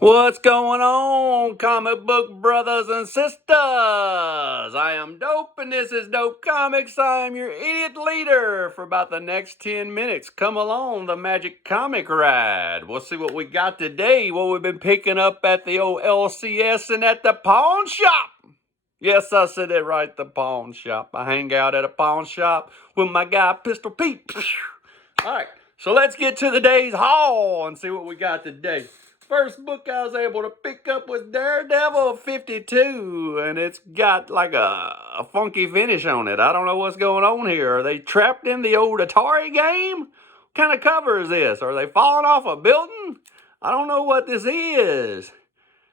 What's going on, comic book brothers and sisters? I am Dope, and this is Dope Comics. I am your idiot leader for about the next 10 minutes. Come along the magic comic ride. We'll see what we got today, what we've been picking up at the old LCS and at the pawn shop. Yes, I said it right, the pawn shop. I hang out at a pawn shop with my guy Pistol Pete. All right, so let's get to the day's haul and see what we got today. First book I was able to pick up was Daredevil 52, and it's got like a funky finish on it. I don't know what's going on here. Are they trapped in the old Atari game? What kind of cover is this? Are they falling off a building? I don't know what this is.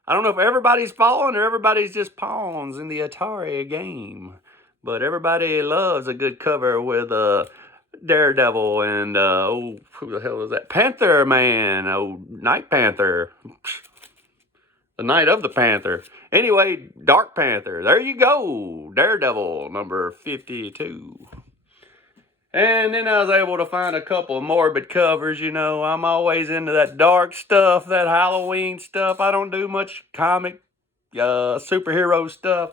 I don't know if everybody's falling or everybody's just pawns in the Atari game. But everybody loves a good cover with Daredevil and who the hell is that? Panther Man. Oh, Night Panther. The Night of the Panther. Anyway, Dark Panther. There you go. Daredevil number 52. And then I was able to find a couple of morbid covers. You know, I'm always into that dark stuff, that Halloween stuff. I don't do much comic superhero stuff.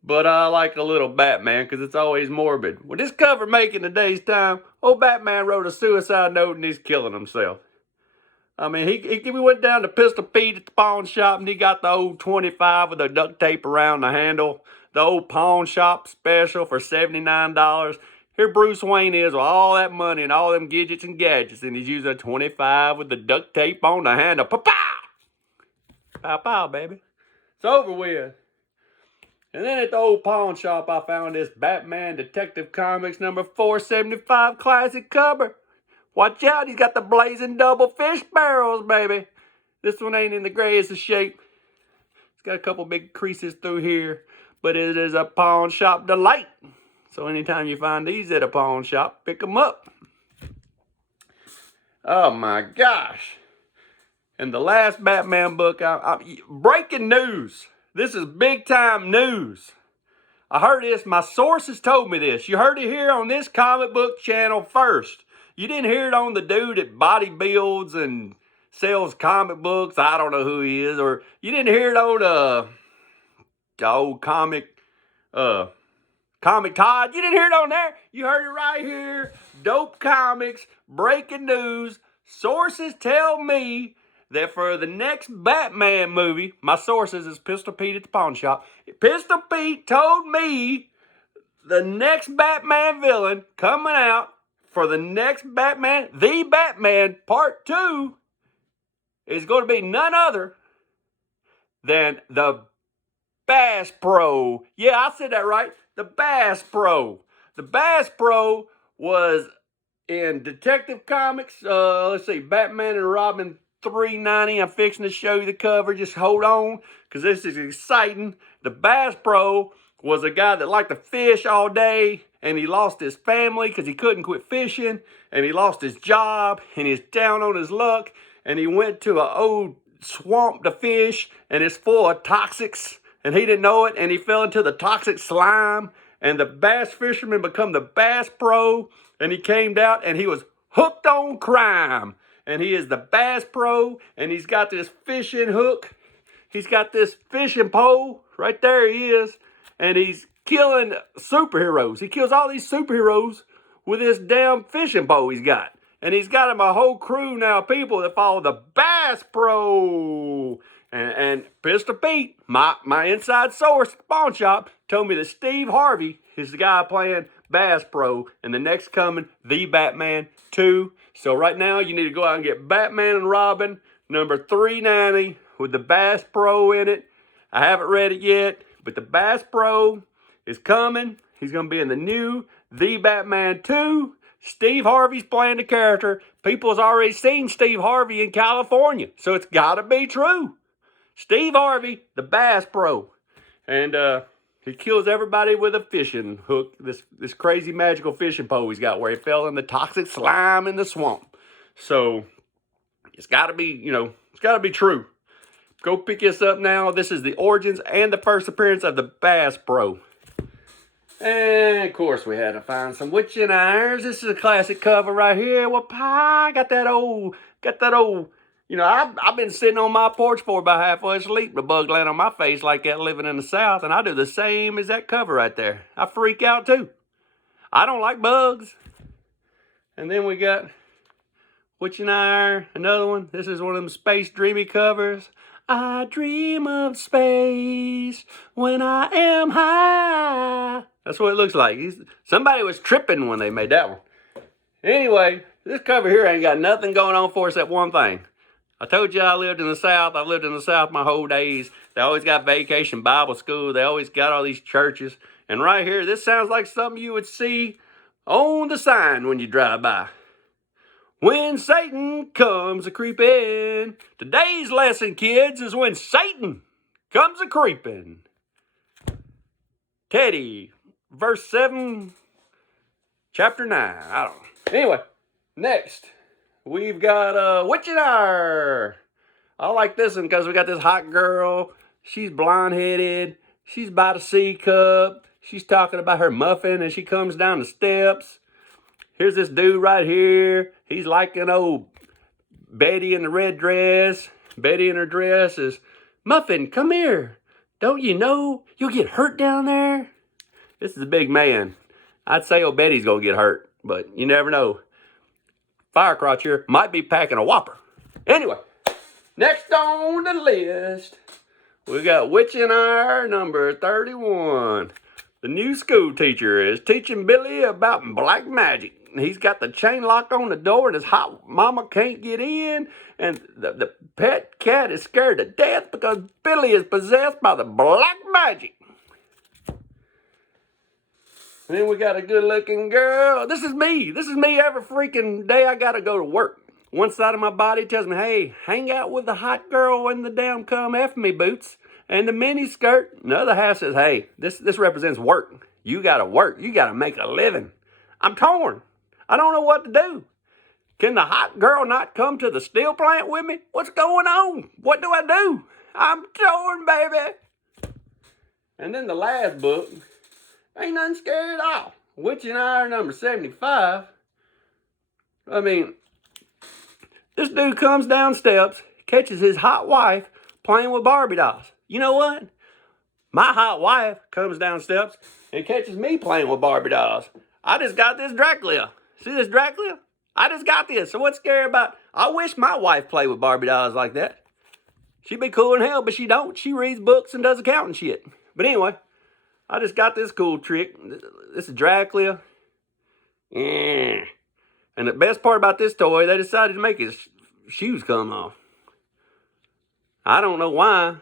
But I like a little Batman because it's always morbid. With this cover making today's time, old Batman wrote a suicide note and he's killing himself. I mean, he went down to Pistol Pete at the pawn shop and he got the old 25 with the duct tape around the handle. The old pawn shop special for $79. Here Bruce Wayne is with all that money and all them gadgets and gadgets, and he's using a 25 with the duct tape on the handle. Pa-pow! Pow-pow, baby. It's over with. And then at the old pawn shop, I found this Batman Detective Comics number 475 classic cover. Watch out, he's got the blazing double fish barrels, baby. This one ain't in the greatest of shape. It's got a couple big creases through here, but it is a pawn shop delight. So anytime you find these at a pawn shop, pick them up. Oh my gosh. And the last Batman book, breaking news. This is big time news. I heard this, my sources told me this. You heard it here on this comic book channel first. You didn't hear it on the dude that bodybuilds and sells comic books. I don't know who he is. Or you didn't hear it on the old Comic Todd. You didn't hear it on there. You heard it right here. Dope Comics, breaking news. Sources tell me that for the next Batman movie, my sources is Pistol Pete at the pawn shop. Pistol Pete told me the next Batman villain coming out for the next Batman, the Batman Part 2, is going to be none other than the Bass Pro. Yeah, I said that right. The Bass Pro. The Bass Pro was in Detective Comics. Let's see, Batman and Robin 390. I'm fixing to show you the cover. Just hold on, because this is exciting. The Bass Pro was a guy that liked to fish all day, and he lost his family because he couldn't quit fishing, and he lost his job, and he's down on his luck, and he went to an old swamp to fish, and it's full of toxics, and he didn't know it, and he fell into the toxic slime, and the bass fisherman become the Bass Pro, and he came out, and he was hooked on crime. And he is the Bass Pro, and he's got this fishing hook. He's got this fishing pole. Right there he is. And he's killing superheroes. He kills all these superheroes with this damn fishing pole he's got. And he's got him a whole crew now of people that follow the Bass Pro. And Pistol Pete, my inside source at the pawn shop, told me that Steve Harvey is the guy playing Bass Pro, and the next coming, The Batman 2. So right now, you need to go out and get Batman and Robin, number 390, with the Bass Pro in it. I haven't read it yet, but the Bass Pro is coming. He's going to be in the new The Batman 2. Steve Harvey's playing the character. People has already seen Steve Harvey in California, so it's got to be true. Steve Harvey, the Bass Pro. And he kills everybody with a fishing hook. This crazy magical fishing pole he's got where he fell in the toxic slime in the swamp. So it's got to be, it's got to be true. Go pick this up now. This is the origins and the first appearance of the Bass Pro. And of course we had to find some witching irons. This is a classic cover right here. Well, got that old You know, I've been sitting on my porch for about halfway asleep. The bug land on my face like that living in the South, and I do the same as that cover right there. I freak out too. I don't like bugs. And then we got Witch and I, another one. This is one of them space dreamy covers. I dream of space when I am high. That's what it looks like. Somebody was tripping when they made that one. Anyway, this cover here ain't got nothing going on for us except one thing. I told you I lived in the South. I've lived in the South my whole days. They always got vacation Bible school. They always got all these churches. And right here, this sounds like something you would see on the sign when you drive by. When Satan comes a-creeping. Today's lesson, kids, is when Satan comes a-creeping. Teddy, verse 7, chapter 9. I don't know. Anyway, next, we've got Witch and I like this one because we got this hot girl. She's blonde-headed. She's by the C cup. She's talking about her muffin as she comes down the steps. Here's this dude right here. He's like an old Betty in the red dress. Betty in her dress is, Muffin, come here. Don't you know you'll get hurt down there? This is a big man. I'd say old Betty's gonna get hurt, but you never know. Firecrotch here might be packing a whopper. Anyway, next on the list, we got Witch and I, number 31. The new school teacher is teaching Billy about black magic. He's got the chain lock on the door and his hot mama can't get in. And the pet cat is scared to death because Billy is possessed by the black magic. And then we got a good looking girl. This is me. This is me every freaking day I gotta go to work. One side of my body tells me, hey, hang out with the hot girl in the damn come after me boots and the mini skirt. And the other half says, hey, this represents work. You gotta work. You gotta make a living. I'm torn. I don't know what to do. Can the hot girl not come to the steel plant with me? What's going on? What do I do? I'm torn, baby. And then the last book, ain't nothing scary at all. Witch and I, number 75. I mean, this dude comes down steps, catches his hot wife playing with Barbie dolls. You know what? My hot wife comes down steps and catches me playing with Barbie dolls. I just got this Dracula. See this Dracula? I just got this. So what's scary about? I wish my wife played with Barbie dolls like that. She'd be cool in hell, but she don't. She reads books and does accounting shit. But anyway, I just got this cool trick. This is Dracula. Yeah. And the best part about this toy, they decided to make his shoes come off. I don't know why.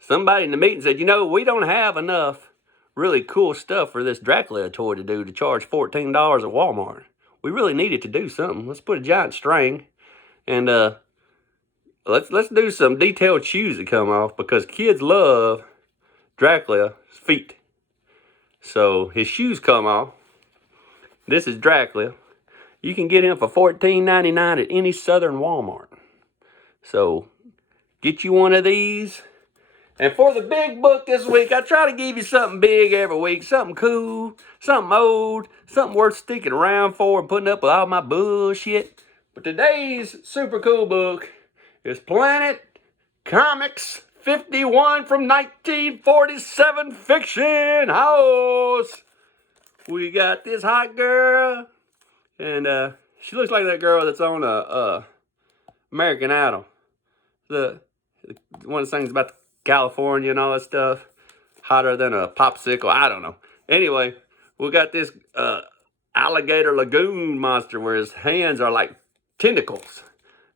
Somebody in the meeting said, you know, we don't have enough really cool stuff for this Dracula toy to do to charge $14 at Walmart. We really needed to do something. Let's put a giant string and let's do some detailed shoes that come off because kids love Dracula's feet. So his shoes come off. This is Dracula. You can get him for $14.99 at any Southern Walmart. So get you one of these. And for the big book this week, I try to give you something big every week. Something cool, something old, something worth sticking around for and putting up with all my bullshit. But today's super cool book is Planet Comics 51 from 1947 Fiction House. We got this hot girl, and she looks like that girl that's on American Idol. The one that sings about California and all that stuff. Hotter than a popsicle. I don't know. Anyway, we got this alligator lagoon monster where his hands are like tentacles.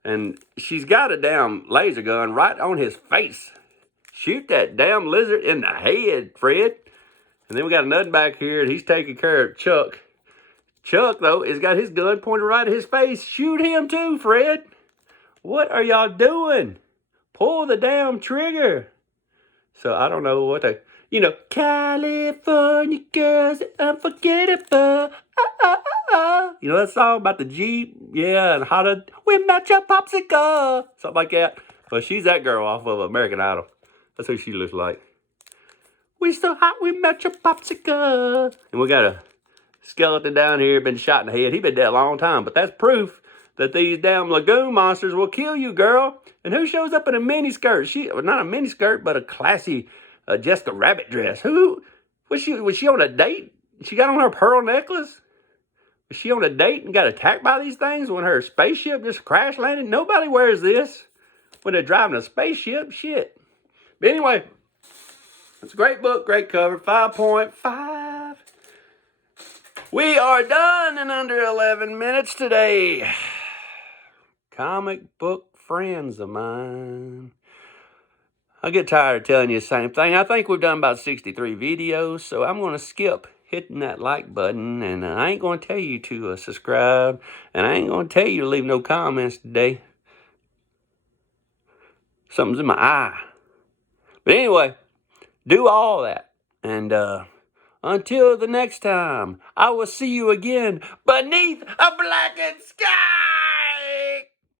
And she's got a damn laser gun right on his face. Shoot that damn lizard in the head, Fred. And then we got another back here, and he's taking care of Chuck. Chuck, though, has got his gun pointed right at his face. Shoot him too, Fred. What are y'all doing? Pull the damn trigger. So I don't know what they, you know, California girls are unforgettable. You know that song about the Jeep? Yeah, and how to, we met your popsicle. Something like that. Well, she's that girl off of American Idol. That's who she looks like. We so hot, we met your popsicle. And we got a skeleton down here, been shot in the head. He been dead a long time, but that's proof that these damn lagoon monsters will kill you, girl. And who shows up in a miniskirt? Not a miniskirt, but a classy Jessica Rabbit dress. Who was she? Was she on a date? She got on her pearl necklace. Was she on a date and got attacked by these things when her spaceship just crash landed? Nobody wears this when they're driving a spaceship. Shit. But anyway, it's a great book, great cover. 5.5. We are done in under 11 minutes today. Comic book friends of mine. I get tired of telling you the same thing. I think we've done about 63 videos, so I'm going to skip hitting that like button, and I ain't going to tell you to subscribe, and I ain't going to tell you to leave no comments today. Something's in my eye. But anyway, do all that, and until the next time, I will see you again beneath a blackened sky!